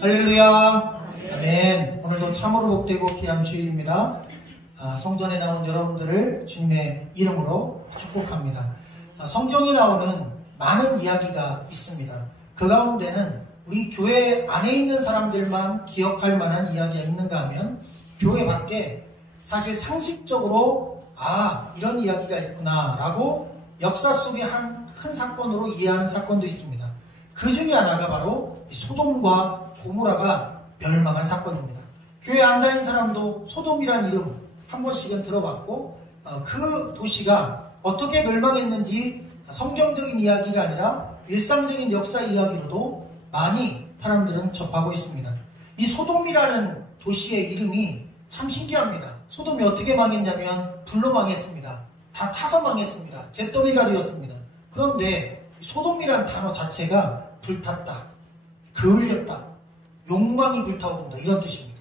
할렐루야. 아멘. 오늘도 참으로 복되고 귀한 주일입니다. 성전에 나온 여러분들을 주님의 이름으로 축복합니다. 성경에 나오는 많은 이야기가 있습니다. 그 가운데는 우리 교회 안에 있는 사람들만 기억할 만한 이야기가 있는가 하면 교회 밖에 사실 상식적으로 이런 이야기가 있구나 라고 역사 속의 큰 사건으로 이해하는 사건도 있습니다. 그 중에 하나가 바로 소돔과 고모라가 멸망한 사건입니다. 교회 안 다니는 사람도 소돔이라는 이름 한 번씩은 들어봤고 그 도시가 어떻게 멸망했는지 성경적인 이야기가 아니라 일상적인 역사 이야기로도 많이 사람들은 접하고 있습니다. 이 소돔이라는 도시의 이름이 참 신기합니다. 소돔이 어떻게 망했냐면 불로 망했습니다. 다 타서 망했습니다. 잿더미가 되었습니다. 그런데 소돔이라는 단어 자체가 불탔다, 그을렸다, 욕망이 불타오른다 이런 뜻입니다.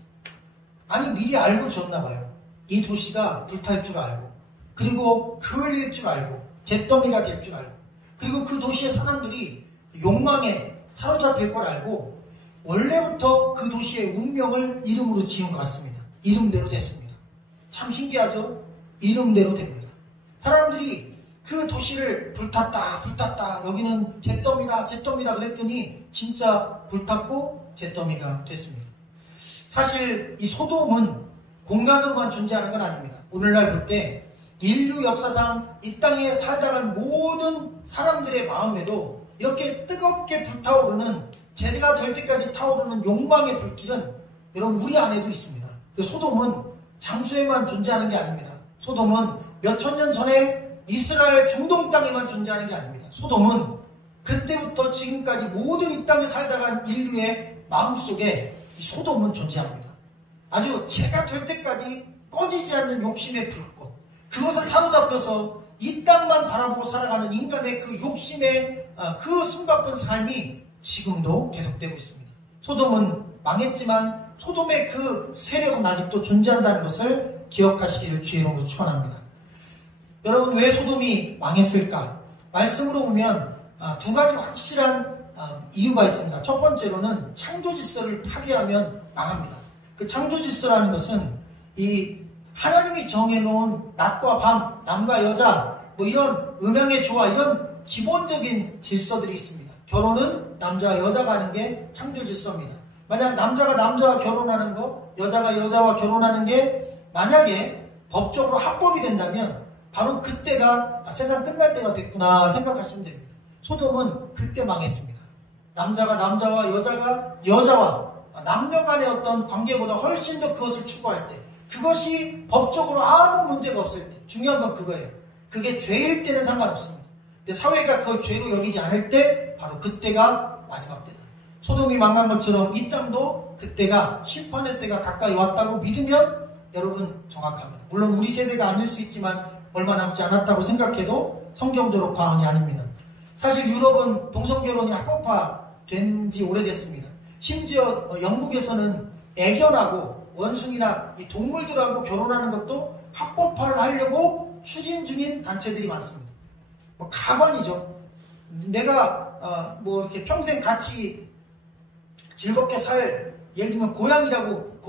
아니 미리 알고 졌나봐요. 이 도시가 불탈 줄 알고, 그리고 그을릴 줄 알고, 잿더미가 될 줄 알고, 그리고 그 도시의 사람들이 욕망에 사로잡힐 걸 알고 원래부터 그 도시의 운명을 이름으로 지은 것 같습니다. 이름대로 됐습니다. 참 신기하죠? 이름대로 됩니다. 사람들이 그 도시를 불탔다 여기는 잿더미다 그랬더니 진짜 불탔고 잿더미가 됐습니다. 사실 이 소돔은 공간으로만 존재하는 건 아닙니다. 오늘날 볼 때 인류 역사상 이 땅에 살다간 모든 사람들의 마음에도 이렇게 뜨겁게 불타오르는, 제대가 될 때까지 타오르는 욕망의 불길은 여러분 우리 안에도 있습니다. 소돔은 장소에만 존재하는 게 아닙니다. 소돔은 몇천 년 전에 이스라엘 중동 땅에만 존재하는 게 아닙니다. 소돔은 그때부터 지금까지 모든 이 땅에 살다간 인류의 마음속에 이 소돔은 존재합니다. 아주 제가 될 때까지 꺼지지 않는 욕심의 불꽃, 그것을 사로잡혀서 이 땅만 바라보고 살아가는 인간의 그 욕심의 그 숨가쁜 삶이 지금도 계속되고 있습니다. 소돔은 망했지만 소돔의 그 세력은 아직도 존재한다는 것을 기억하시기를 주의로 축원합니다. 여러분, 왜 소돔이 망했을까? 말씀으로 보면 두 가지 확실한 이유가 있습니다. 첫 번째로는 창조 질서를 파괴하면 망합니다. 그 창조 질서라는 것은 이 하나님이 정해놓은 낮과 밤, 남과 여자, 이런 음양의 조화, 이런 기본적인 질서들이 있습니다. 결혼은 남자와 여자가 하는 게 창조 질서입니다. 만약 남자가 남자와 결혼하는 거, 여자가 여자와 결혼하는 게 만약에 법적으로 합법이 된다면 바로 그때가 세상 끝날 때가 됐구나 생각하시면 됩니다. 소돔은 그때 망했습니다. 남자가 남자와 여자가 여자와 남녀 간의 어떤 관계보다 훨씬 더 그것을 추구할 때, 그것이 법적으로 아무 문제가 없을 때, 중요한 건 그거예요. 그게 죄일 때는 상관없습니다. 근데 사회가 그걸 죄로 여기지 않을 때 바로 그때가 마지막 때다. 소돔이 망한 것처럼 이 땅도 그때가, 심판의 때가 가까이 왔다고 믿으면 여러분 정확합니다. 물론 우리 세대가 아닐 수 있지만 얼마 남지 않았다고 생각해도 성경적으로 과언이 아닙니다. 사실 유럽은 동성결혼이 합법화된 지 오래됐습니다. 심지어 영국에서는 애견하고 원숭이나 이 동물들하고 결혼하는 것도 합법화를 하려고 추진 중인 단체들이 많습니다. 가관이죠. 내가 이렇게 평생 같이 즐겁게 살, 예를 들면 고양이하고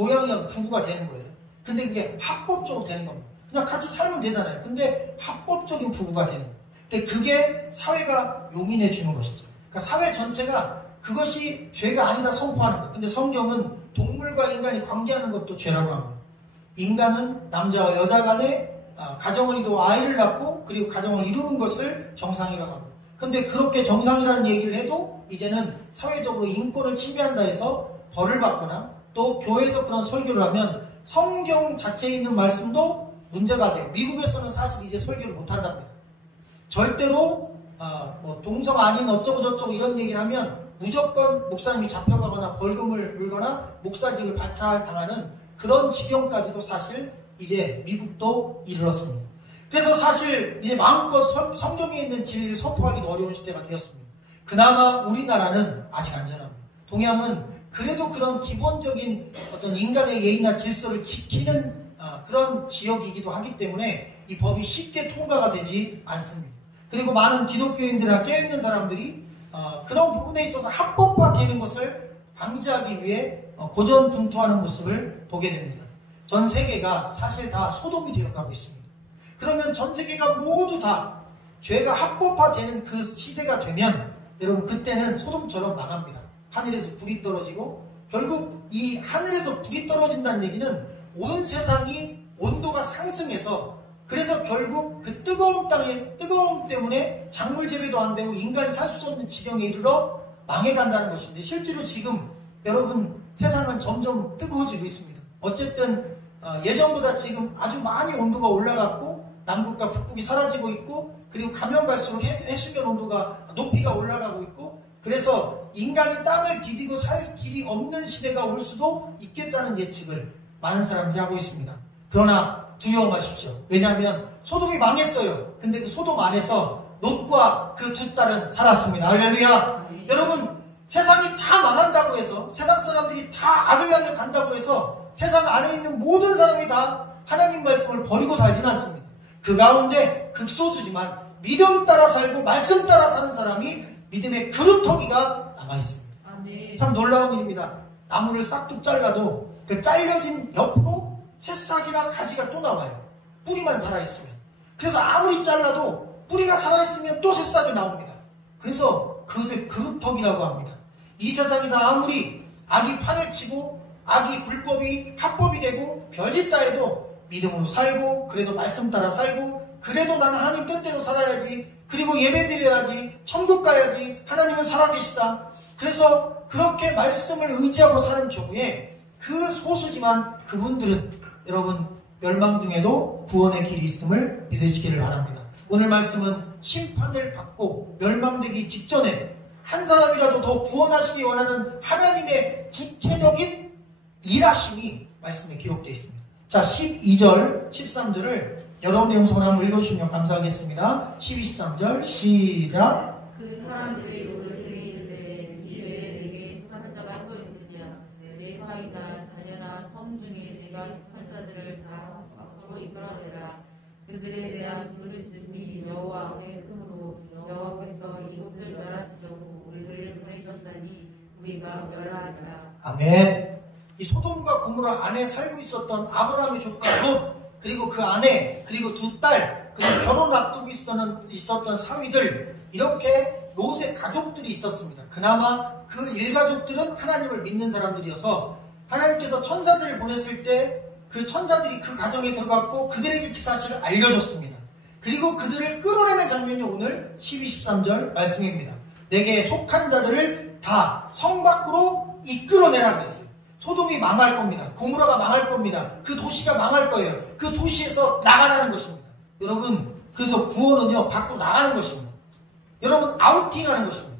부부가 되는 거예요. 근데 그게 합법적으로 되는 겁니다. 그냥 같이 살면 되잖아요. 근데 합법적인 부부가 되는 거예요. 근데 그게 사회가 용인해 주는 것이죠. 그러니까 사회 전체가 그것이 죄가 아니다 선포하는 거예요. 근데 성경은 동물과 인간이 관계하는 것도 죄라고 합니다. 인간은 남자와 여자 간에 가정을 이루고 아이를 낳고 그리고 가정을 이루는 것을 정상이라고 합니다. 근데 그렇게 정상이라는 얘기를 해도 이제는 사회적으로 인권을 침해한다 해서 벌을 받거나 또 교회에서 그런 설교를 하면 성경 자체에 있는 말씀도 문제가 돼요. 미국에서는 사실 이제 설교를 못한답니다. 절대로 동성 아닌 어쩌고 저쩌고 이런 얘기를 하면 무조건 목사님이 잡혀가거나 벌금을 물거나 목사직을 박탈당하는 그런 지경까지도 사실 이제 미국도 이르렀습니다. 그래서 사실 이제 마음껏 성경에 있는 진리를 선포하기도 어려운 시대가 되었습니다. 그나마 우리나라는 아직 안전합니다. 동양은 그래도 그런 기본적인 어떤 인간의 예의나 질서를 지키는 그런 지역이기도 하기 때문에 이 법이 쉽게 통과가 되지 않습니다. 그리고 많은 기독교인들이나 깨어있는 사람들이 그런 부분에 있어서 합법화되는 것을 방지하기 위해 고전분투하는 모습을 보게 됩니다. 전 세계가 사실 다 소돔이 되어가고 있습니다. 그러면 전 세계가 모두 다 죄가 합법화되는 그 시대가 되면 여러분 그때는 소돔처럼 망합니다. 하늘에서 불이 떨어지고 결국 이 하늘에서 불이 떨어진다는 얘기는 온 세상이 온도가 상승해서 그래서 결국 그 뜨거운 땅의 뜨거움 때문에 작물 재배도 안 되고 인간이 살 수 없는 지경에 이르러 망해간다는 것인데 실제로 지금 여러분 세상은 점점 뜨거워지고 있습니다. 어쨌든 예전보다 지금 아주 많이 온도가 올라갔고 남극과 북극이 사라지고 있고 그리고 가면 갈수록 해수면 온도가 높이가 올라가고 있고 그래서 인간이 땅을 디디고 살 길이 없는 시대가 올 수도 있겠다는 예측을 많은 사람들이 하고 있습니다. 그러나 두려워 마십시오. 왜냐하면 소돔이 망했어요. 근데 그 소돔 안에서 롯과 그 두 딸은 살았습니다. 할렐루야. 여러분 세상이 다 망한다고 해서 세상 사람들이 다 악을 향해 간다고 해서 세상 안에 있는 모든 사람이 다 하나님 말씀을 버리고 살지는 않습니다. 그 가운데 극소수지만 믿음 따라 살고 말씀 따라 사는 사람이 믿음의 그루터기가 남아있습니다. 참 놀라운 일입니다. 나무를 싹둑 잘라도 그 잘려진 옆으로 새싹이나 가지가 또 나와요. 뿌리만 살아있으면. 그래서 아무리 잘라도 뿌리가 살아있으면 또 새싹이 나옵니다. 그래서 그것을 그루터기라고 합니다. 이 세상에서 아무리 악이 판을 치고 악이 불법이 합법이 되고 별짓다 해도 믿음으로 살고 그래도 말씀 따라 살고 그래도 나는 하나님 뜻대로 살아야지 그리고 예배드려야지 천국 가야지 하나님은 살아계시다. 그래서 그렇게 말씀을 의지하고 사는 경우에 그 소수지만 그분들은 여러분 멸망 중에도 구원의 길이 있음을 믿으시기를 바랍니다. 오늘 말씀은 심판을 받고 멸망되기 직전에 한 사람이라도 더 구원하시기 원하는 하나님의 구체적인 일하심이 말씀에 기록되어 있습니다. 자, 12절, 13절을 여러분의 음성으로 한번 읽어주시면 감사하겠습니다. 12, 13절 시작. 그 사람들이 요르스에 이르되 이 외에 내게 속한 자가 한 번 있느냐. 내 사위나 자녀나 성 중에 내가 속한 자들을 다 밖으로 이끌어내라. 그들에 대한 부르짖음이 여호와의 크므로 여호와께서 이곳을 멸하시려고 우리를 보내셨다니 우리가 멸하리라. 아멘. 이 소돔과 고모라 안에 살고 있었던 아브라함의 조카 롯 그리고 그 아내 그리고 두 딸 그리고 결혼 앞두고 있었던 사위들 이렇게 롯의 가족들이 있었습니다. 그나마 그 일가족들은 하나님을 믿는 사람들이어서 하나님께서 천사들을 보냈을 때 그 천사들이 그 가정에 들어갔고 그들에게 그 사실을 알려줬습니다. 그리고 그들을 끌어내는 장면이 오늘 12, 13절 말씀입니다. 내게 속한 자들을 다 성 밖으로 이끌어내라고 했어요. 소돔이 망할 겁니다. 고모라가 망할 겁니다. 그 도시가 망할 거예요. 그 도시에서 나가라는 것입니다. 여러분 그래서 구원은요 밖으로 나가는 것입니다. 여러분 아우팅하는 것입니다.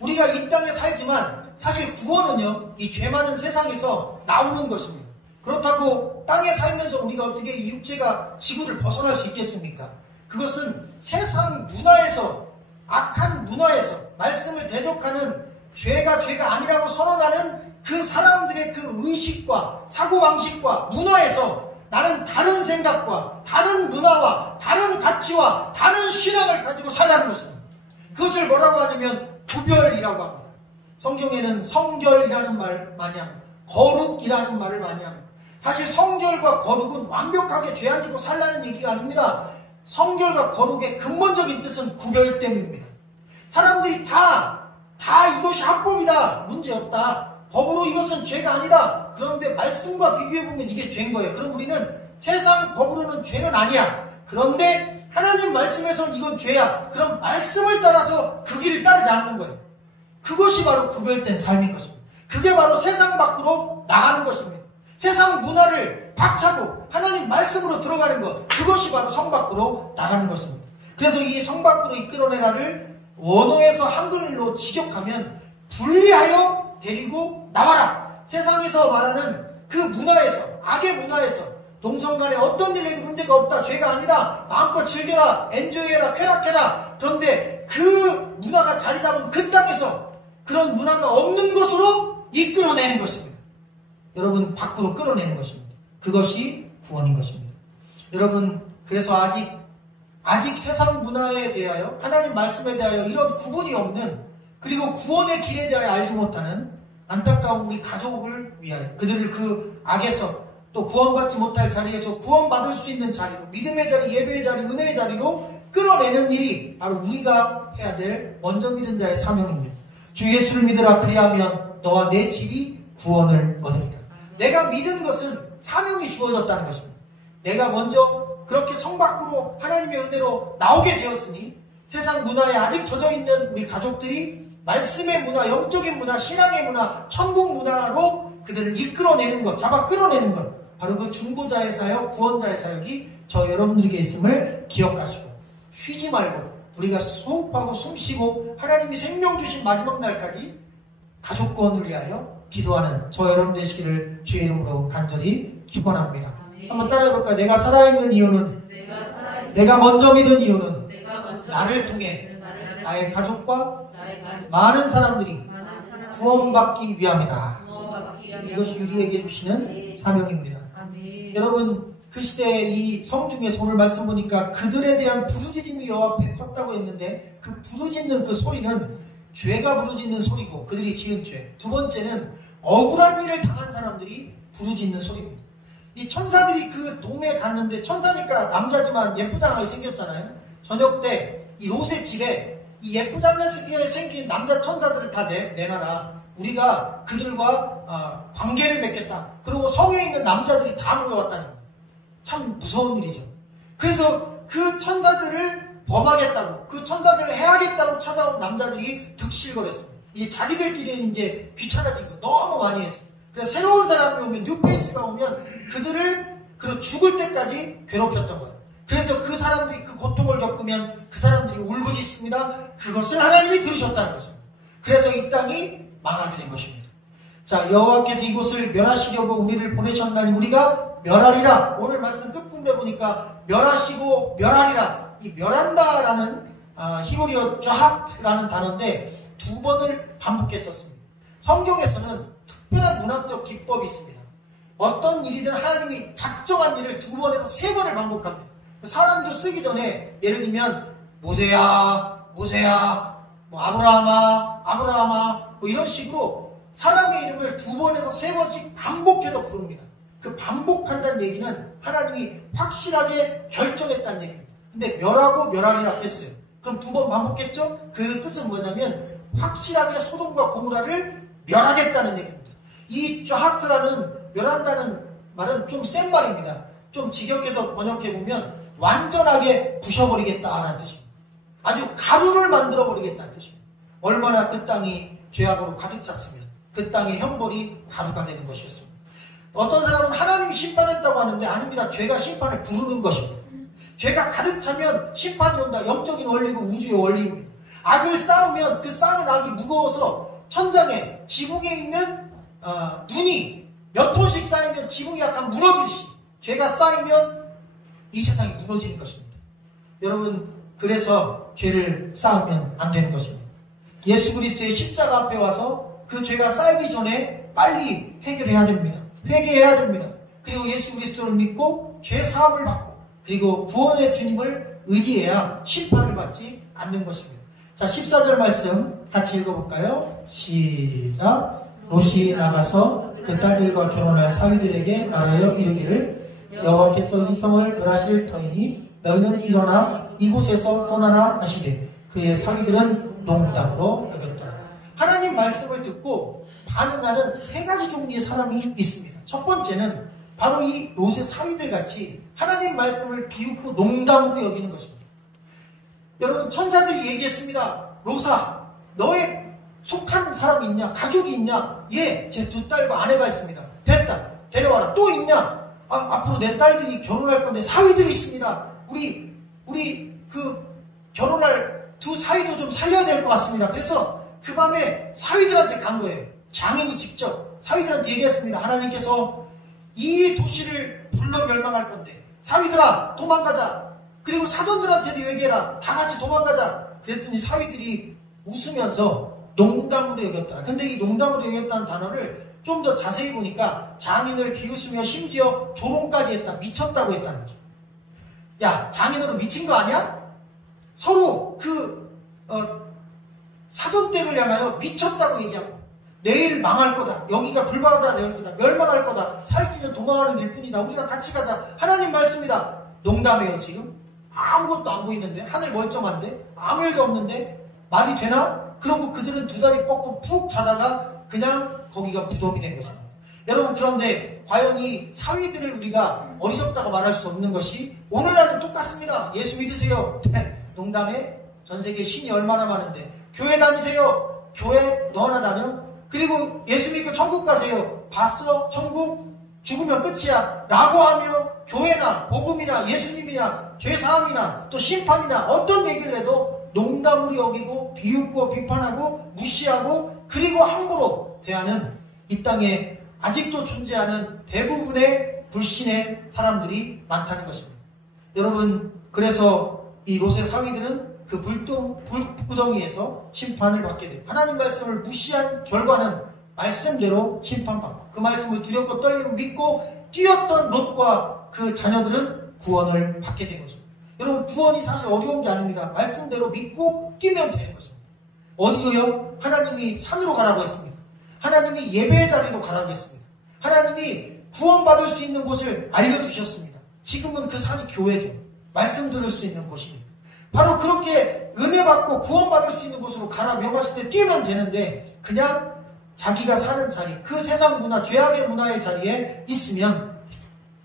우리가 이 땅에 살지만 사실 구원은요 이 죄 많은 세상에서 나오는 것입니다. 그렇다고 땅에 살면서 우리가 어떻게 이 육체가 지구를 벗어날 수 있겠습니까? 그것은 세상 문화에서 악한 문화에서 말씀을 대적하는 죄가 아니라고 선언하는 그 사람들의 그 의식과 사고방식과 문화에서 나는 다른 생각과 다른 문화와 다른 가치와 다른 신앙을 가지고 살라는 것입니다. 그것을 뭐라고 하냐면 구별이라고 합니다. 성경에는 성결이라는 말 마냥 거룩이라는 말을 많이 합니다. 사실 성결과 거룩은 완벽하게 죄 안 짓고 살라는 얘기가 아닙니다. 성결과 거룩의 근본적인 뜻은 구별됨입니다. 사람들이 다 이것이 합법이다. 문제없다. 법으로 이것은 죄가 아니다. 그런데 말씀과 비교해보면 이게 죄인 거예요. 그럼 우리는 세상 법으로는 죄는 아니야. 그런데 하나님 말씀에서 이건 죄야. 그럼 말씀을 따라서 그 길을 따르지 않는 거예요. 그것이 바로 구별된 삶인 것입니다. 그게 바로 세상 밖으로 나가는 것입니다. 세상 문화를 박차고 하나님 말씀으로 들어가는 것, 그것이 바로 성 밖으로 나가는 것입니다. 그래서 이 성 밖으로 이끌어내라를 원어에서 한글로 직역하면 분리하여 데리고 나와라. 세상에서 말하는 그 문화에서, 악의 문화에서 동성 간에 어떤 일에도 문제가 없다, 죄가 아니다, 마음껏 즐겨라, 엔조이해라, 쾌락해라. 그런데 그 문화가 자리 잡은 그 땅에서 그런 문화가 없는 곳으로 이끌어내는 것입니다. 여러분 밖으로 끌어내는 것입니다. 그것이 구원인 것입니다. 여러분 그래서 아직 세상 문화에 대하여 하나님 말씀에 대하여 이런 구분이 없는 그리고 구원의 길에 대하여 알지 못하는 안타까운 우리 가족을 위하여 그들을 그 악에서 또 구원받지 못할 자리에서 구원받을 수 있는 자리로 믿음의 자리, 예배의 자리, 은혜의 자리로 끌어내는 일이 바로 우리가 해야 될 먼저 믿은 자의 사명입니다. 주 예수를 믿으라 그리하면 너와 내 집이 구원을 얻으리라. 내가 믿은 것은 사명이 주어졌다는 것입니다. 내가 먼저 그렇게 성 밖으로 하나님의 은혜로 나오게 되었으니 세상 문화에 아직 젖어있는 우리 가족들이 말씀의 문화, 영적인 문화, 신앙의 문화, 천국 문화로 그들을 이끌어내는 것, 잡아 끌어내는 것, 바로 그 중보자의 사역, 구원자의 사역이 저 여러분들에게 있음을 기억하시고 쉬지 말고 우리가 호흡하고 숨쉬고 하나님이 생명 주신 마지막 날까지 가족 구원을 위하여 기도하는 저 여러분 되시기를 주의 이름으로 간절히 축원합니다. 한번 따라해볼까요? 내가 살아있는 이유는, 내가 먼저 믿은 이유는 나를 통해 나의 가족과 많은 사람들이 구원받기 위함이다. 이것이 우리에게 주시는 사명입니다. 여러분, 그 시대에 이 성중에서 오늘 말씀 보니까 그들에 대한 부르짖음이 여호와 앞에 컸다고 했는데 그 부르짖는 그 소리는 죄가 부르짖는 소리고 그들이 지은 죄. 두 번째는 억울한 일을 당한 사람들이 부르짖는 소리입니다. 이 천사들이 그 동네에 갔는데 천사니까 남자지만 예쁘장하게 생겼잖아요. 저녁 때 이 롯의 집에 이 예쁘장하게 생긴 남자 천사들을 다 내놔라. 우리가 그들과 관계를 맺겠다. 그리고 성에 있는 남자들이 다 모여왔다는 거예요. 참 무서운 일이죠. 그래서 그 천사들을 범하겠다고, 그 천사들을 해야겠다고 찾아온 남자들이 득실거렸습니다. 이제 자기들끼리는 이제 귀찮아진 거 너무 많이 했어요. 그래서 새로운 사람이 오면, 뉴페이스가 오면 그들을 죽을 때까지 괴롭혔던 거예요. 그래서 그 사람들이 그 고통을 겪으면 그 사람들이 울부짖습니다. 그것을 하나님이 들으셨다는 것입니다. 그래서 이 땅이 망하게 된 것입니다. 자, 여호와께서 이곳을 멸하시려고 우리를 보내셨나니 우리가 멸하리라. 오늘 말씀 끝부분에 보니까 멸하시고 멸하리라. 이 멸한다라는 히브리어 좌하트라는 단어인데 두 번을 반복했었습니다. 성경에서는 특별한 문학적 기법이 있습니다. 어떤 일이든 하나님이 작정한 일을 두 번에서 세 번을 반복합니다. 사람도 쓰기 전에 예를 들면 모세야, 모세야, 아브라함아, 아브라함아 이런 식으로 사람의 이름을 두 번에서 세 번씩 반복해서 부릅니다. 그 반복한다는 얘기는 하나님이 확실하게 결정했다는 얘기입니다. 근데 멸하고 멸하리라 했어요. 그럼 두 번 반복했죠? 그 뜻은 뭐냐면 확실하게 소돔과 고모라를 멸하겠다는 얘기입니다. 이 좌하트라는 멸한다는 말은 좀 센 말입니다. 좀 직역해서 번역해보면 완전하게 부셔버리겠다는 뜻입니다. 아주 가루를 만들어버리겠다는 뜻입니다. 얼마나 그 땅이 죄악으로 가득 찼으면 그 땅의 형벌이 가루가 되는 것이었습니다. 어떤 사람은 하나님이 심판했다고 하는데 아닙니다. 죄가 심판을 부르는 것입니다. 죄가 가득 차면 심판이 온다. 영적인 원리고 우주의 원리입니다. 악을 쌓으면 그 쌓은 악이 무거워서 천장에 지붕에 있는 눈이 몇 톤씩 쌓이면 지붕이 약간 무너지듯이 죄가 쌓이면 이 세상이 무너지는 것입니다. 여러분, 그래서 죄를 쌓으면 안 되는 것입니다. 예수 그리스도의 십자가 앞에 와서 그 죄가 쌓이기 전에 빨리 해결해야 됩니다. 회개해야 됩니다. 그리고 예수 그리스도를 믿고 죄 사함을 받고 그리고 구원의 주님을 의지해야 심판을 받지 않는 것입니다. 자, 14절 말씀 같이 읽어볼까요? 시작. 롯이 나가서 그 딸들과 결혼할 사위들에게 말하여 이르기를 여호와께서 이 성을 멸하실 터이니 너희는 일어나 이곳에서 떠나라 하시되 그의 사위들은 농담으로 여겼더라. 하나님 말씀을 듣고 반응하는 세 가지 종류의 사람이 있습니다. 첫 번째는 바로 이 롯의 사위들 같이 하나님 말씀을 비웃고 농담으로 여기는 것입니다. 여러분, 천사들이 얘기했습니다. 롯아, 너의 속한 사람이 있냐? 가족이 있냐? 예, 제 두 딸과 아내가 있습니다. 됐다, 데려와라. 또 있냐? 앞으로 내 딸들이 결혼할 건데 사위들이 있습니다. 우리 그 결혼할 두 사위도 좀 살려야 될 것 같습니다. 그래서 그 밤에 사위들한테 간 거예요. 장인이 직접 사위들한테 얘기했습니다. 하나님께서 이 도시를 불러 멸망할 건데 사위들아 도망가자. 그리고 사돈들한테도 얘기해라. 다 같이 도망가자. 그랬더니 사위들이 웃으면서 농담으로 여겼더라. 근데 이 농담으로 여겼다는 단어를 좀 더 자세히 보니까 장인을 비웃으며 심지어 조롱까지 했다. 미쳤다고 했다는 거죠. 야, 장인으로 미친 거 아니야? 서로 사돈댁을 향하여 미쳤다고 얘기하고 내일 망할 거다. 여기가 불바다 될 거다. 멸망할 거다. 살기는 도망하는 일뿐이다. 우리랑 같이 가자. 하나님 말씀이다. 농담이에요 지금. 아무것도 안 보이는데, 하늘 멀쩡한데, 아무 일도 없는데 말이 되나? 그러고 그들은 두 다리 뻗고 푹 자다가 그냥 거기가 무덤이 된 것입니다. 여러분, 그런데 과연 이 사위들을 우리가 어리석다고 말할 수 없는 것이 오늘날은 똑같습니다. 예수 믿으세요. 네, 농담에 전 세계 신이 얼마나 많은데, 교회 다니세요. 교회 너 하나 다녀? 그리고 예수 믿고 천국 가세요. 봤어? 천국? 죽으면 끝이야 라고 하며 교회나 복음이나 예수님이나 죄사함이나 또 심판이나 어떤 얘기를 해도 농담으로 여기고 비웃고 비판하고 무시하고 그리고 함부로 대하는 이 땅에 아직도 존재하는 대부분의 불신의 사람들이 많다는 것입니다. 여러분, 그래서 이 롯의 사위들은 그 불구덩이에서 심판을 받게 돼요. 하나님 말씀을 무시한 결과는 말씀대로 심판받고, 그 말씀을 두렵고 떨리고 믿고 뛰었던 롯과 그 자녀들은 구원을 받게 된 것입니다. 여러분, 구원이 사실 어려운 게 아닙니다. 말씀대로 믿고 뛰면 되는 것입니다. 어디로요? 하나님이 산으로 가라고 했습니다. 하나님이 예배의 자리로 가라고 했습니다. 하나님이 구원받을 수 있는 곳을 알려주셨습니다. 지금은 그 산이 교회죠. 말씀 들을 수 있는 곳입니다. 바로 그렇게 은혜 받고 구원받을 수 있는 곳으로 가라 명하실 때 뛰면 되는데, 그냥 자기가 사는 자리, 그 세상 문화, 죄악의 문화의 자리에 있으면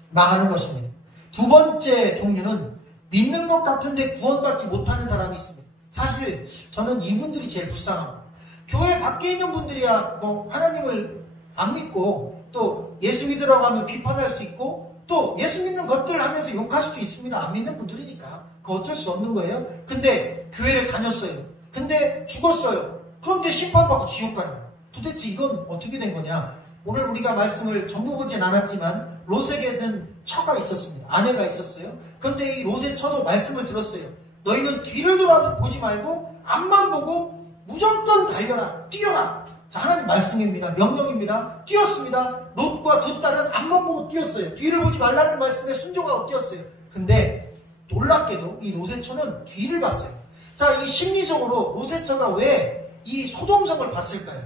망하는 것입니다. 두 번째 종류는 믿는 것 같은데 구원받지 못하는 사람이 있습니다. 사실 저는 이분들이 제일 불쌍합니다. 교회 밖에 있는 분들이야 하나님을 안 믿고 또 예수 믿으라고 하면 비판할 수 있고 또 예수 믿는 것들 하면서 욕할 수도 있습니다. 안 믿는 분들이니까 그거 어쩔 수 없는 거예요. 근데 교회를 다녔어요. 근데 죽었어요. 그런데 심판받고 지옥 가는 거예요. 도대체 이건 어떻게 된 거냐? 오늘 우리가 말씀을 전부 보진 않았지만 롯에게는 처가 있었습니다. 아내가 있었어요. 그런데 이 롯의 처도 말씀을 들었어요. 너희는 뒤를 돌아보지 말고 앞만 보고 무조건 달려라, 뛰어라. 자, 하나님 말씀입니다. 명령입니다. 뛰었습니다. 롯과 두 딸은 앞만 보고 뛰었어요. 뒤를 보지 말라는 말씀에 순종하고 뛰었어요. 근데 놀랍게도 이 롯의 처는 뒤를 봤어요. 자, 이 심리적으로 롯의 처가 왜 이 소돔성을 봤을까요?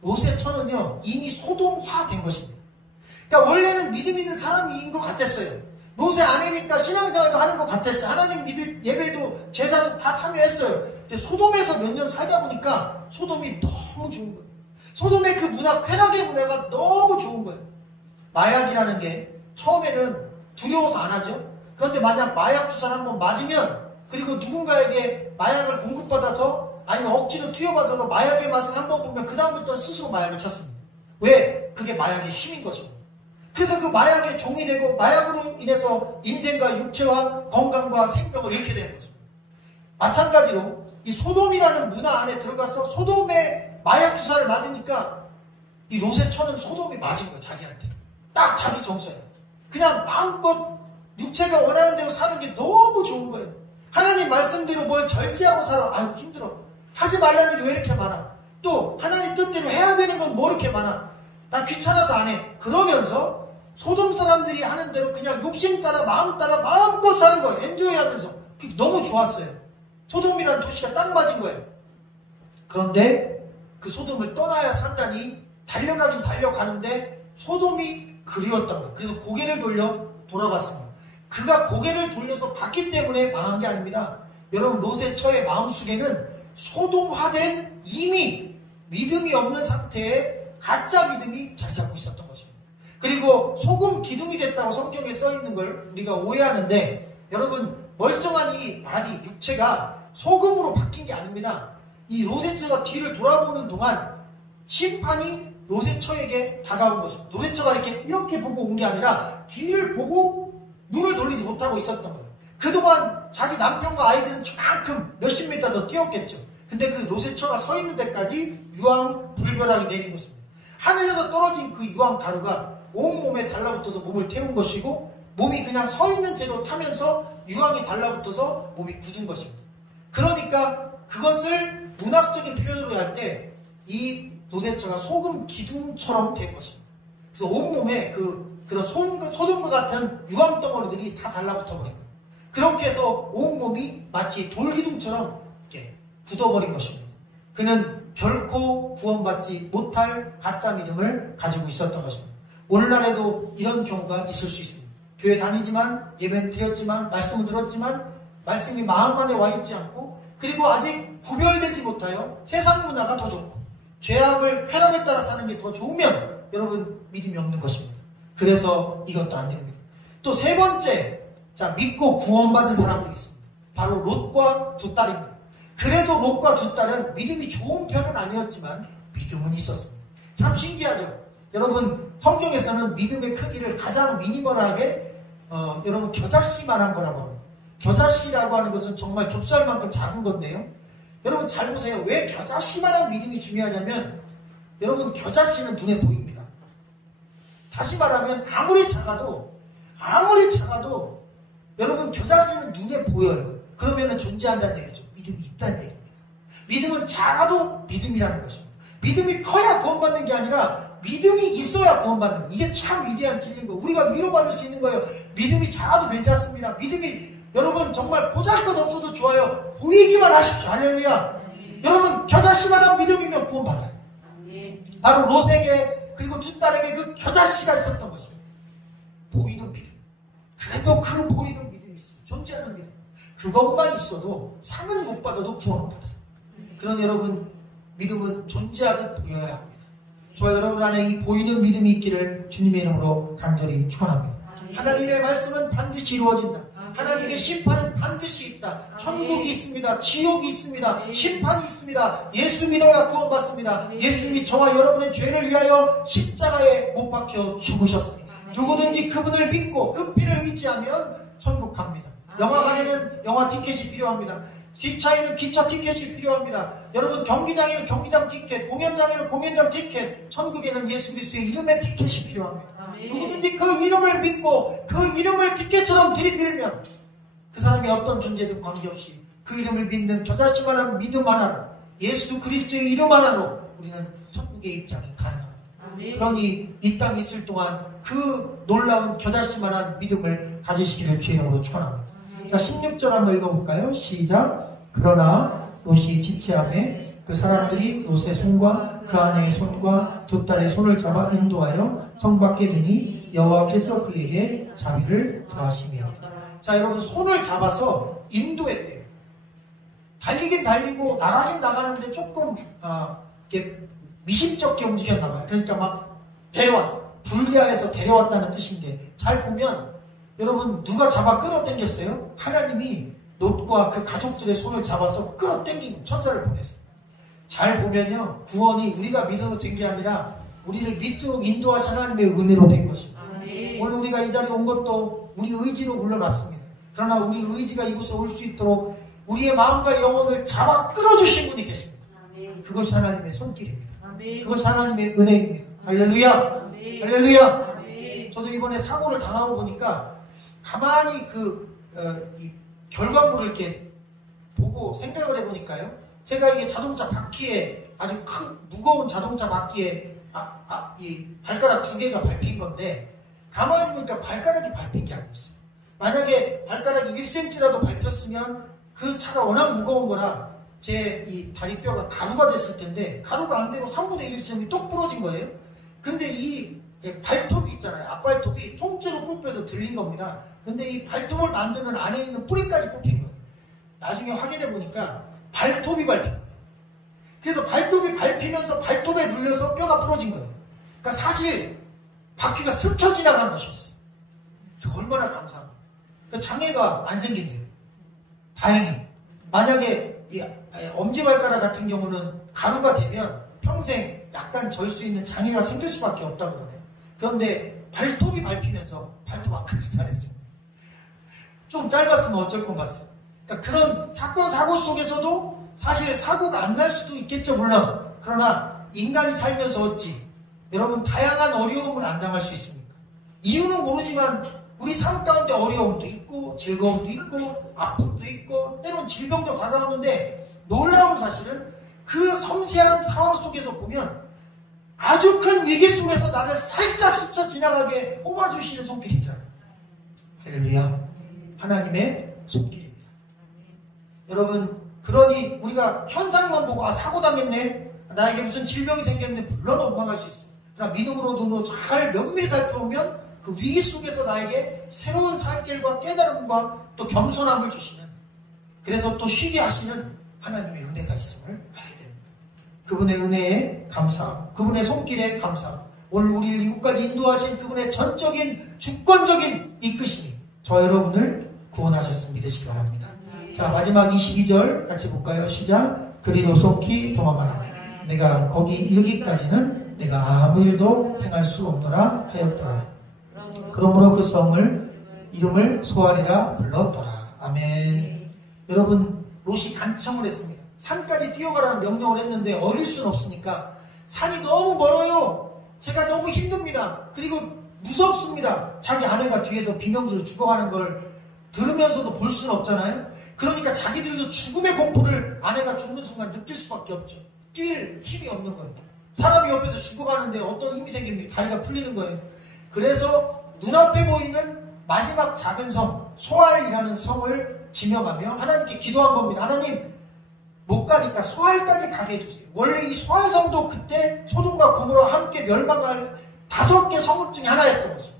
롯의 처는요, 이미 소돔화된 것입니다. 그러니까 원래는 믿음 있는 사람인 것 같았어요. 롯의 아내니까 신앙생활도 하는 것 같았어요. 하나님 믿을 예배도 제사도 다 참여했어요. 근데 소돔에서 몇 년 살다 보니까 소돔이 너무 좋은 거예요. 소돔의 그 문화, 쾌락의 문화가 너무 좋은 거예요. 마약이라는 게 처음에는 두려워서 안 하죠. 그런데 만약 마약 주사를 한번 맞으면, 그리고 누군가에게 마약을 공급받아서 아니면 억지로 투여받아서 마약의 맛을 한번 보면 그 다음부터는 스스로 마약을 찾습니다. 왜? 그게 마약의 힘인 것입니다. 그래서 그 마약의 종이 되고 마약으로 인해서 인생과 육체와 건강과 생명을 잃게 되는 것입니다. 마찬가지로 이 소돔이라는 문화 안에 들어가서 소돔의 마약 주사를 맞으니까 이 롯의 처는 소돔이 맞은 거예요. 자기한테. 딱 자기 정서예요. 그냥 마음껏 육체가 원하는 대로 사는 게 너무 좋은 거예요. 하나님 말씀대로 뭘 절제하고 살아. 아유, 힘들어. 하지 말라는 게 왜 이렇게 많아? 또 하나님 뜻대로 해야 되는 건 뭐 이렇게 많아? 난 귀찮아서 안 해. 그러면서 소돔 사람들이 하는 대로 그냥 욕심 따라 마음 따라 마음껏 사는 거예요. 엔조이 하면서. 그게 너무 좋았어요. 소돔이라는 도시가 딱 맞은 거예요. 그런데 그 소돔을 떠나야 산다니 달려가긴 달려가는데 소돔이 그리웠던 거예요. 그래서 고개를 돌려 돌아봤습니다. 그가 고개를 돌려서 봤기 때문에 망한 게 아닙니다. 여러분, 롯의 처의 마음속에는 소돔화된 이미 믿음이 없는 상태의 가짜 믿음이 자리 잡고 있었던 것입니다. 그리고 소금 기둥이 됐다고 성경에 써있는 걸 우리가 오해하는데, 여러분, 멀쩡한 이 바디, 육체가 소금으로 바뀐 게 아닙니다. 이 롯의 처가 뒤를 돌아보는 동안 심판이 롯의 처에게 다가온 것입니다. 롯의 처가 이렇게 보고 온 게 아니라 뒤를 보고 눈을 돌리지 못하고 있었던 거예요. 그동안 자기 남편과 아이들은 저만큼 몇십 미터 더 뛰었겠죠. 근데 그 롯의 처가 서 있는 데까지 유황 불벼락이 내린 것입니다. 하늘에서 떨어진 그 유황 가루가 온몸에 달라붙어서 몸을 태운 것이고, 몸이 그냥 서 있는 채로 타면서 유황이 달라붙어서 몸이 굳은 것입니다. 그러니까 그것을 문학적인 표현으로 할 때 이 롯의 처가 소금 기둥처럼 된 것입니다. 그래서 온몸에 그런 소돔과 같은 유황 덩어리들이 다 달라붙어 버린 거예요. 그렇게 해서 온몸이 마치 돌기둥처럼 이렇게 굳어버린 것입니다. 그는 결코 구원받지 못할 가짜 믿음을 가지고 있었던 것입니다. 오늘날에도 이런 경우가 있을 수 있습니다. 교회 다니지만, 예배는 드렸지만, 말씀을 들었지만, 말씀이 마음 안에 와 있지 않고, 그리고 아직 구별되지 못하여 세상 문화가 더 좋고, 죄악을 쾌락에 따라 사는 게 더 좋으면 여러분 믿음이 없는 것입니다. 그래서 이것도 안 됩니다. 또 세 번째, 자, 믿고 구원받은 사람들이 있습니다. 바로 롯과 두 딸입니다. 그래도 롯과 두 딸은 믿음이 좋은 편은 아니었지만 믿음은 있었습니다. 참 신기하죠? 여러분, 성경에서는 믿음의 크기를 가장 미니멀하게 여러분 겨자씨만한 거라고 합니다. 겨자씨라고 하는 것은 정말 좁쌀만큼 작은 건데요. 여러분 잘 보세요. 왜 겨자씨만한 믿음이 중요하냐면 여러분 겨자씨는 눈에 보입니다. 다시 말하면 아무리 작아도 여러분 겨자씨는 눈에 보여요. 그러면 존재한다는 얘기죠. 믿음이 있다는 얘기입니다. 믿음은 작아도 믿음이라는 것입니다. 믿음이 커야 구원받는 게 아니라 믿음이 있어야 구원받는 거예요. 이게 참 위대한 진리인 거예요. 우리가 위로받을 수 있는 거예요. 믿음이 작아도 괜찮습니다. 믿음이 여러분 정말 보잘것없어도 좋아요. 보이기만 하십시오. 할렐루야. 여러분 겨자씨만한 믿음이면 구원받아요. 바로 롯에게 그리고 두 딸에게 그 겨자씨가 있었던 것입니다. 보이는 믿음. 그래도 그 보이는 믿음이 있어요. 존재하는 믿음. 그것만 있어도 상은 못 받아도 구원을 받아요. 그런 여러분 믿음은 존재하듯 보여야 합니다. 저와 여러분 안에 이 보이는 믿음이 있기를 주님의 이름으로 간절히 축원합니다. 하나님의 말씀은 반드시 이루어진다. 하나님의 심판은 반드시 있다. 천국이 있습니다. 지옥이 있습니다. 심판이 있습니다. 예수 믿어야 구원받습니다. 예수님이 저와 여러분의 죄를 위하여 십자가에 못 박혀 죽으셨습니다. 누구든지 그분을 믿고 그 피를 의지하면 천국 갑니다. 영화관에는 영화 티켓이 필요합니다. 기차에는 기차 티켓이 필요합니다. 여러분 경기장에는 경기장 티켓, 공연장에는 공연장 티켓, 천국에는 예수 그리스도의 이름의 티켓이 필요합니다. 누구든지 그 이름을 믿고 그 이름을 티켓처럼 들이밀면 그 사람이 어떤 존재든 관계없이 그 이름을 믿는 겨자씨만한 믿음 하나로, 예수 그리스도의 이름 하나로 우리는 천국의 입장이 가능합니다. 그러니 이 땅에 있을 동안 그 놀라운 겨자씨만한 믿음을 가지시기를 주의 이름으로 축원합니다. 자, 16절 한번 읽어볼까요? 시작. 그러나 롯이 지체하매 그 사람들이 롯의 손과 그 아내의 손과 두 딸의 손을 잡아 인도하여 성 밖에 두니 여호와께서 그에게 자비를 더하시며. 자, 여러분 손을 잡아서 인도했대요. 달리긴 달리고 나가긴 나가는데 조금 이렇게 미심쩍게 움직였나 봐요. 그러니까 막 데려왔어. 불리하에서 데려왔다는 뜻인데 잘 보면 여러분 누가 잡아 끌어당겼어요? 하나님이 롯과 그 가족들의 손을 잡아서 끌어당기고 천사를 보냈어요. 잘 보면요, 구원이 우리가 믿어서 된 게 아니라 우리를 믿도록 인도하신 하나님의 은혜로 된 것입니다. 오늘 우리가 이 자리에 온 것도 우리 의지로 물러났습니다. 그러나 우리 의지가 이곳에 올 수 있도록 우리의 마음과 영혼을 잡아 끌어주신 분이 계십니다. 그것이 하나님의 손길입니다. 그것이 하나님의 은혜입니다. 할렐루야. 할렐루야. 저도 이번에 사고를 당하고 보니까 가만히 이 결과물을 이렇게 보고 생각을 해보니까요. 제가 이게 자동차 바퀴에 아주 무거운 자동차 바퀴에 이 발가락 2개가 밟힌 건데 가만히 보니까 발가락이 밟힌 게 아니었어요. 만약에 발가락이 1cm라도 밟혔으면 그 차가 워낙 무거운 거라 제 이 다리뼈가 가루가 됐을 텐데 가루가 안 되고 3분의 1cm이 똑 부러진 거예요. 근데 이 발톱이 있잖아요. 앞발톱이 통째로 뽑혀서 들린 겁니다. 근데 이 발톱을 만드는 안에 있는 뿌리까지 뽑힌 거예요. 나중에 확인해 보니까 발톱이 밟힌 거예요. 그래서 발톱이 밟히면서 발톱에 눌려서 뼈가 부러진 거예요. 그러니까 사실 바퀴가 스쳐 지나간 것이었어요. 얼마나 감사합니다. 그러니까 장애가 안 생긴대요. 다행히. 만약에 이 엄지발가락 같은 경우는 가루가 되면 평생 약간 절 수 있는 장애가 생길 수밖에 없다고 그러네요. 그런데 발톱이 밟히면서 발톱 아프기 잘했어요. 좀 짧았으면 어쩔 것 같았어요. 그러니까 그런 사건 사고 속에서도 사실 사고가 안 날 수도 있겠죠, 물론. 그러나 인간이 살면서 어찌 여러분 다양한 어려움을 안 당할 수 있습니까? 이유는 모르지만 우리 삶 가운데 어려움도 있고 즐거움도 있고 아픔도 있고 때론 질병도 다가오는데 놀라운 사실은 그 섬세한 상황 속에서 보면 아주 큰 위기 속에서 나를 살짝 스쳐 지나가게 뽑아주시는 손길이 있더라고요. 할렐루야. 하나님의 손길입니다. 여러분, 그러니 우리가 현상만 보고 사고 당했네, 나에게 무슨 질병이 생겼는데 물론 원망할 수 있어요. 그러나 믿음으로 눈으로 잘 면밀히 살펴보면 그 위기 속에서 나에게 새로운 살길과 깨달음과 또 겸손함을 주시는, 그래서 또 쉬게 하시는 하나님의 은혜가 있음을 알게 됩니다. 그분의 은혜에 감사하고 그분의 손길에 감사하고 오늘 우리를 이곳까지 인도하신 그분의 전적인 주권적인 이끄심이 저 여러분을 구원하셨음을 믿으시기 바랍니다. 자, 마지막 22절 같이 볼까요? 시작. 그리로 속히 도망하라. 내가 거기 이르기까지는 내가 아무 일도 행할 수 없노라 하였더라. 그러므로 그 성을 이름을 소알이라 불렀더라. 아멘. 여러분, 롯이 간청을 했습니다. 산까지 뛰어가라는 명령을 했는데 어릴 수는 없으니까 산이 너무 멀어요. 제가 너무 힘듭니다. 그리고 무섭습니다. 자기 아내가 뒤에서 비명들로 죽어가는 걸 들으면서도 볼 수는 없잖아요. 그러니까 자기들도 죽음의 공포를 아내가 죽는 순간 느낄 수밖에 없죠. 뛸 힘이 없는 거예요. 사람이 옆에서 죽어가는데 어떤 힘이 생깁니까? 다리가 풀리는 거예요. 그래서 눈앞에 보이는 마지막 작은 성, 소알이라는 성을 지명하며 하나님께 기도한 겁니다. 하나님, 못 가니까 소알까지 가게 해주세요. 원래 이 소알성도 그때 소돔과 고모라와 함께 멸망할 5개 성읍 중에 하나였던 거죠.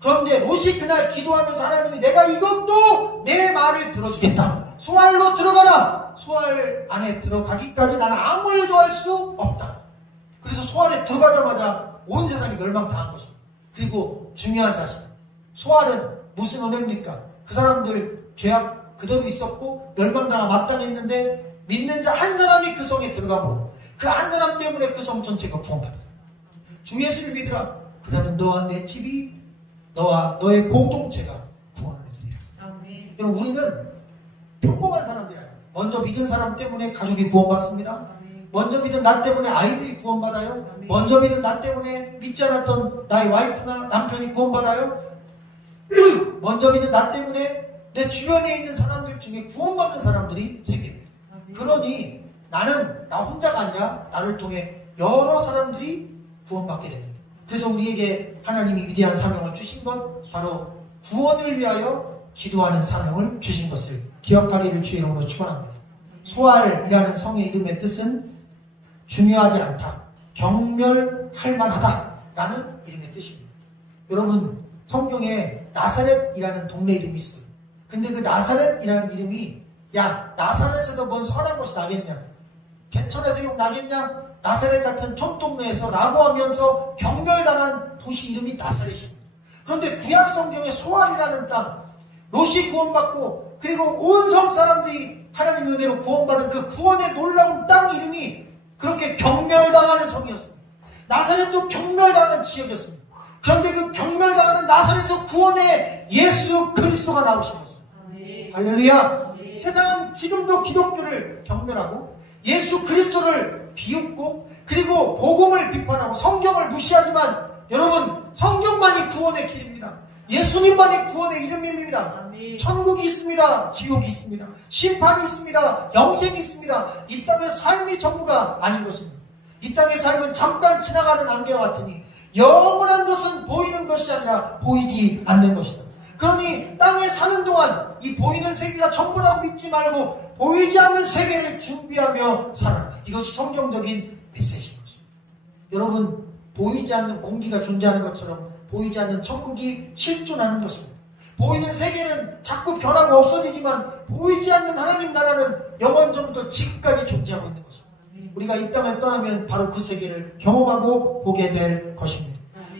그런데 롯이 그날 기도하면서 하나님이 내가 이것도 내 말을 들어주겠다. 소알로 들어가라. 소알 안에 들어가기까지 나는 아무 일도 할 수 없다. 그래서 소알에 들어가자마자 온 세상이 멸망당한 거죠. 그리고 중요한 사실, 소알은 무슨 은혜입니까? 그 사람들 죄악 그대로 있었고 멸망당하 마땅했는데 믿는 자 한 사람이 그 성에 들어가므로 그 한 사람 때문에 그 성 전체가 구원받았다. 주 예수를 믿으라. 그러면 너와 내 집이, 너와 너의 공동체가 구원을 얻으리라. 여러분, 우리는 평범한 사람들이야. 먼저 믿은 사람 때문에 가족이 구원받습니다. 먼저 믿은 나 때문에 아이들이 구원받아요. 먼저 믿은 나 때문에 믿지 않았던 나의 와이프나 남편이 구원받아요. 먼저 믿은 나 때문에 내 주변에 있는 사람들 중에 구원받는 사람들이 생깁니다. 그러니 나는 나 혼자가 아니라 나를 통해 여러 사람들이 구원받게 됩니다. 그래서 우리에게 하나님이 위대한 사명을 주신 것, 바로 구원을 위하여 기도하는 사명을 주신 것을 기억하기를 주의 이름으로 축원합니다. 소알이라는 성의 이름의 뜻은 중요하지 않다, 경멸할 만하다 라는 이름의 뜻입니다. 여러분, 성경에 나사렛이라는 동네 이름이 있어요. 근데 그 나사렛이라는 이름이, 야, 나사렛에서 뭔 선한 것이 나겠냐, 개천에서 욕 나겠냐, 나사렛 같은 촌동네에서 라고 하면서 경멸당한 도시 이름이 나사렛입니다. 그런데 구약 성경에 소알이라는 땅, 롯이 구원받고 그리고 온 성 사람들이 하나님의 은혜로 구원받은 그 구원의 놀라운 땅 이름이 그렇게 경멸당하는 성이었습니다. 나사렛도 경멸당한 지역이었습니다. 그런데 그 경멸당하는 나사렛에서 구원의 예수 그리스도가 나오신 것입니다. 할렐루야. 세상은 지금도 기독교를 경멸하고 예수 그리스도를 비웃고 그리고 복음을 비판하고 성경을 무시하지만, 여러분, 성경만이 구원의 길입니다. 예수님만이 구원의 이름입니다. 천국이 있습니다. 지옥이 있습니다. 심판이 있습니다. 영생이 있습니다. 이 땅의 삶이 전부가 아닌 것입니다. 이 땅의 삶은 잠깐 지나가는 안개와 같으니 영원한 것은 보이는 것이 아니라 보이지 않는 것이다. 그러니 땅에 사는 동안 이 보이는 세계가 전부라고 믿지 말고 보이지 않는 세계를 준비하며 살아라. 이것이 성경적인 메시지인 것입니다. 여러분, 보이지 않는 공기가 존재하는 것처럼 보이지 않는 천국이 실존하는 것입니다. 보이는 세계는 자꾸 변하고 없어지지만 보이지 않는 하나님 나라는 영원전부터 지금까지 존재하고 있는 것입니다. 우리가 이 땅을 떠나면 바로 그 세계를 경험하고 보게 될 것입니다.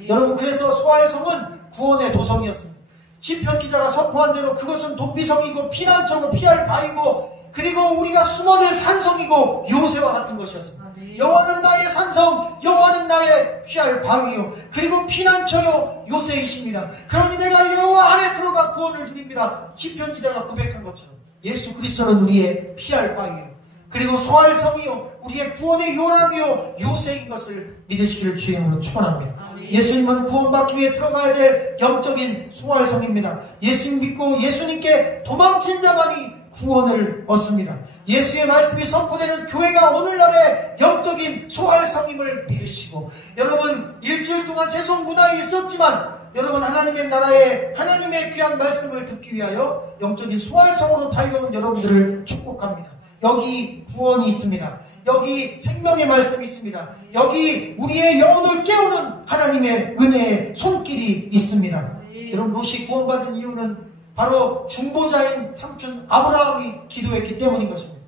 여러분, 그래서 소알성은 구원의 도성이었습니다. 시편 기자가 선포한 대로 그것은 도피성이고 피난처고 피할 바위고 그리고 우리가 숨어들 산성이고 요새와 같은 것이었습니다. 여호와는 나의 산성, 여호와는 나의 피할 바위요 그리고 피난처요 요새이십니다. 그러니 내가 여호와 안에 들어가 구원을 드립니다. 시편 기자가 고백한 것처럼 예수 그리스도는 우리의 피할 바위요 그리고 소알성이요 우리의 구원의 요람이요 요새인 것을 믿으시기를 주의 이름으로 축원합니다. 예수님은 구원받기 위해 들어가야 될 영적인 소알성입니다. 예수님 믿고 예수님께 도망친 자만이 구원을 얻습니다. 예수의 말씀이 선포되는 교회가 오늘날의 영적인 소알성임을 믿으시고, 여러분, 일주일 동안 세속 문화에 있었지만 여러분, 하나님의 나라에 하나님의 귀한 말씀을 듣기 위하여 영적인 소알성으로 달려오는 여러분들을 축복합니다. 여기 구원이 있습니다. 여기 생명의 말씀이 있습니다. 여기 우리의 영혼을 깨우는 하나님의 은혜의 손길이 있습니다. 여러분, 롯이 구원받은 이유는 바로 중보자인 삼촌 아브라함이 기도했기 때문인 것입니다.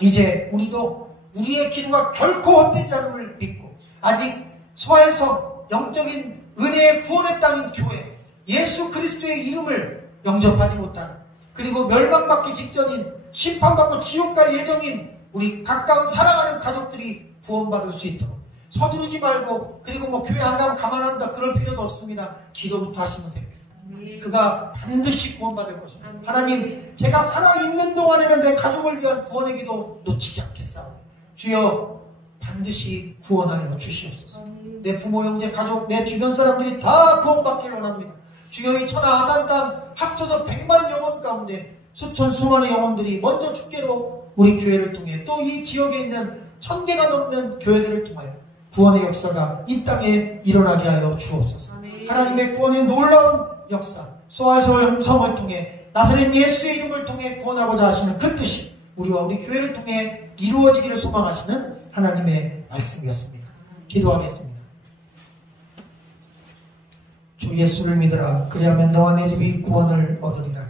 이제 우리도 우리의 기도가 결코 헛되지 않음을 믿고 아직 소아에서 영적인 은혜의 구원의 땅인 교회, 예수 그리스도의 이름을 영접하지 못한, 그리고 멸망받기 직전인, 심판받고 지옥 갈 예정인 우리 가까운 사랑하는 가족들이 구원받을 수 있도록 서두르지 말고, 그리고 교회 안 가면 가만한다 그럴 필요도 없습니다. 기도부터 하시면 됩니다. 그가 반드시 구원받을 것입니다. 하나님, 제가 살아있는 동안에는 내 가족을 위한 구원의 기도 놓치지 않겠사오니 주여 반드시 구원하여 주시옵소서. 내 부모, 형제, 가족, 내 주변 사람들이 다 구원받기를 원합니다. 주여, 이 천하 아산 땅 합쳐서 100만 영혼 가운데 수천 수만의 영혼들이 먼저 주께로 우리 교회를 통해 또 이 지역에 있는 1000개가 넘는 교회들을 통하여 구원의 역사가 이 땅에 일어나게 하여 주옵소서. 하나님의 구원의 놀라운 역사, 소아솔 성을 통해 나사렛 예수의 이름을 통해 구원하고자 하시는 그 뜻이 우리와 우리 교회를 통해 이루어지기를 소망하시는 하나님의 말씀이었습니다. 기도하겠습니다. 주 예수를 믿으라. 그리하면 너와 내 집이 구원을 얻으리라.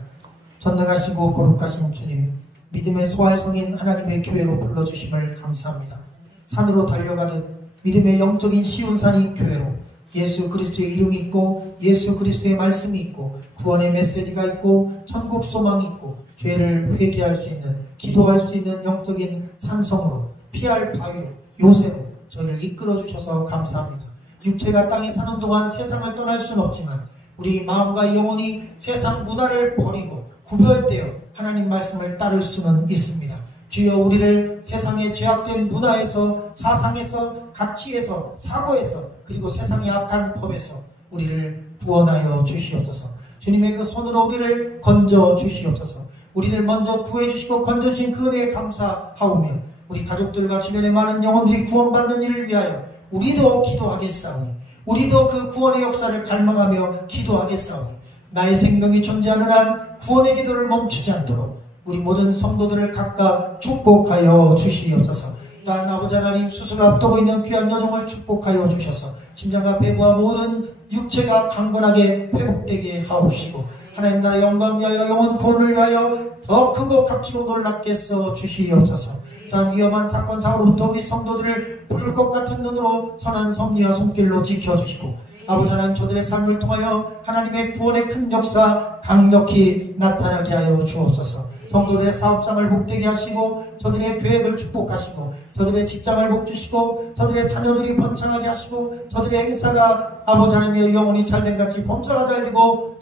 전능하시고 거룩하신 주님, 믿음의 소활성인 하나님의 교회로 불러주심을 감사합니다. 산으로 달려가듯 믿음의 영적인 시온산이 교회로 예수 그리스도의 이름이 있고 예수 그리스도의 말씀이 있고 구원의 메시지가 있고 천국 소망이 있고 죄를 회개할 수 있는, 기도할 수 있는 영적인 산성으로, 피할 바위로, 요새로 저희를 이끌어 주셔서 감사합니다. 육체가 땅에 사는 동안 세상을 떠날 수는 없지만 우리 마음과 영혼이 세상 문화를 버리고 구별되어 하나님 말씀을 따를 수는 있습니다. 주여, 우리를 세상의 죄악된 문화에서, 사상에서, 가치에서, 사고에서, 그리고 세상의 악한 법에서 우리를 구원하여 주시옵소서. 주님의 그 손으로 우리를 건져 주시옵소서. 우리를 먼저 구해주시고 건져주신 그 은혜에 감사하오며 우리 가족들과 주변의 많은 영혼들이 구원받는 일을 위하여 우리도 기도하겠사오니, 우리도 그 구원의 역사를 갈망하며 기도하겠사오니, 나의 생명이 존재하는 한 구원의 기도를 멈추지 않도록 우리 모든 성도들을 각각 축복하여 주시옵소서. 또한 아버지 하나님, 수술을 앞두고 있는 귀한 여종을 축복하여 주셔서 심장과 배부와 모든 육체가 강건하게 회복되게 하옵시고, 하나님 나라 영광 위하여 영혼 구원을 위하여 더 크고 값지고 놀랍게 써 주시옵소서. 또한 위험한 사건 사고로부터 우리 성도들을 불꽃 같은 눈으로 선한 섭리와 손길로 지켜주시고, 아버지 하나님, 저들의 삶을 통하여 하나님의 구원의 큰 역사 강력히 나타나게 하여 주옵소서. 성도들의 사업장을 복되게 하시고, 저들의 계획을 축복하시고, 저들의 직장을 복주시고, 저들의 자녀들이 번창하게 하시고, 저들의 행사가 아버지 하나님의 영혼이 잘된같이 범사가 잘되고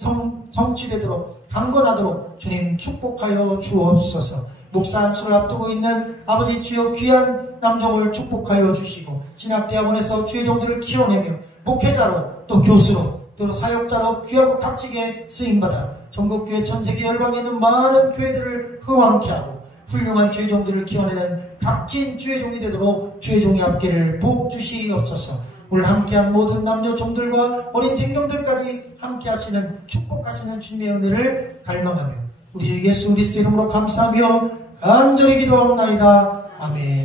성취되도록 강건하도록 주님 축복하여 주옵소서. 목사 안수를 앞두고 있는 아버지 주여 귀한 남종을 축복하여 주시고, 신학대학원에서 주의 종들을 키워내며 목회자로 또 교수로 또 사역자로 귀하고 값지게 쓰임받아 전국교회 전세계 열방에 있는 많은 교회들을 흥왕케 하고 훌륭한 주의 종들을 키워내는 값진 주의 종이 되도록 주의 종의 앞길을 복 주시옵소서. 오늘 함께한 모든 남녀 종들과 어린 생명들까지 함께하시는 축복하시는 주님의 은혜를 갈망하며 우리 주 예수 그리스도 이름으로 감사하며 간절히 기도하옵나이다. 아멘.